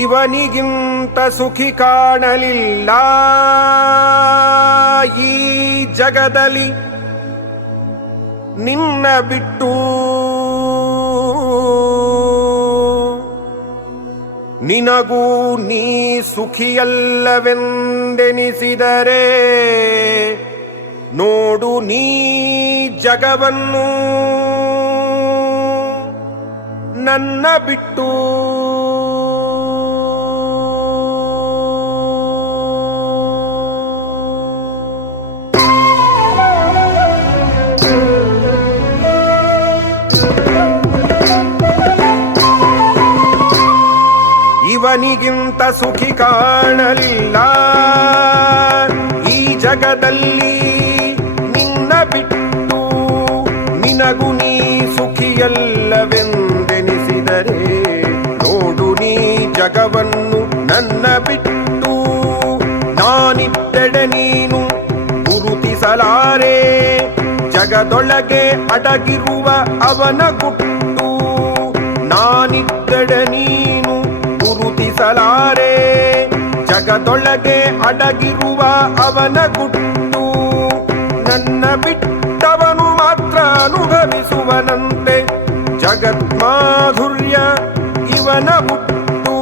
ಇವನಿಗಿಂತ ಸುಖಿ ಕಾಣಲಿಲ್ಲ ಈ ಜಗದಲ್ಲಿ ನಿನ್ನ ಬಿಟ್ಟು. ನಿನಗೂ ನೀ ಸುಖಿಯಲ್ಲವೆಂದೆನಿಸಿದರೆ ನೋಡು ನೀ ಜಗವನ್ನು ನನ್ನ ಬಿಟ್ಟು. ಇವನಿಗಿಂತ ಸುಖಿ ಕಾಣಲಿಲ್ಲ ಈ ಜಗದಲ್ಲಿ ನಿನ್ನ ಬಿಟ್ಟು. ನಿನಗೂ ನೀ ಸುಖಿಯಲ್ಲವೆಂದೆನಿಸಿದರೆ ನೋಡು ನೀ ಜಗವನ್ನು ನನ್ನ ಬಿಟ್ಟು. ನಾನಿದ್ದೆಡೆ ನೀನು ಗುರುತಿಸಲಾರೆ ಜಗದೊಳಗೆ ಅಡಗಿರುವ ಅವನ ಗುಟ್ಟು. ನಾನಿದ್ದೆಡೆ ನೀನು ಗುರುತಿಸಲಾರೆ ಜಗದೊಳಗೆ ಅಡಗಿರುವ ಅವನ ಗುಟ್ಟು. ನನ್ನ ಬಿಟ್ಟವನು ಮಾತ್ರ ಅನುಭವಿಸುವನಂತೆ ಜಗನ್ಮಾಧುರ್ಯ ಇವನ ಹುಟ್ಟು.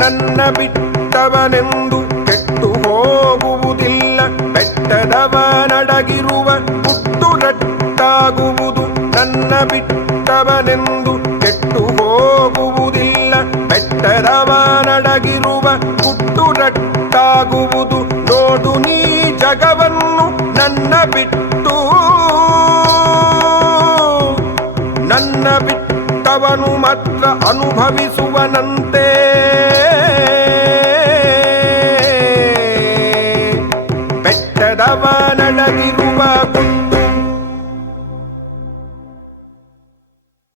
ನನ್ನ ಬಿಟ್ಟವನೆಂದು ಕೆಟ್ಟು ಹೋಗುವುದಿಲ್ಲ, ಬೆಟ್ಟದವನಡಗಿರುವ ಹುಟ್ಟು ರಟ್ಟಾಗುವುದು. ನನ್ನ ಬಿಟ್ಟವನೆಂದು ಕೆಟ್ಟು ಹೋಗುವುದಿಲ್ಲ, ಬೆಟ್ಟದವನಡಗಿರುವ ಹುಟ್ಟು ರಟ್ಟಾಗುವುದು. ನೋಡು ನೀ ಜಗವನ್ನು ನನ್ನ ಬಿಟ್ಟು. ನನ್ನ ಬಿಟ್ಟವನು ಮಾತ್ರ ಅನುಭವಿಸುವನಂತೆ